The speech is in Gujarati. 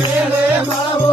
મેળે બાબુ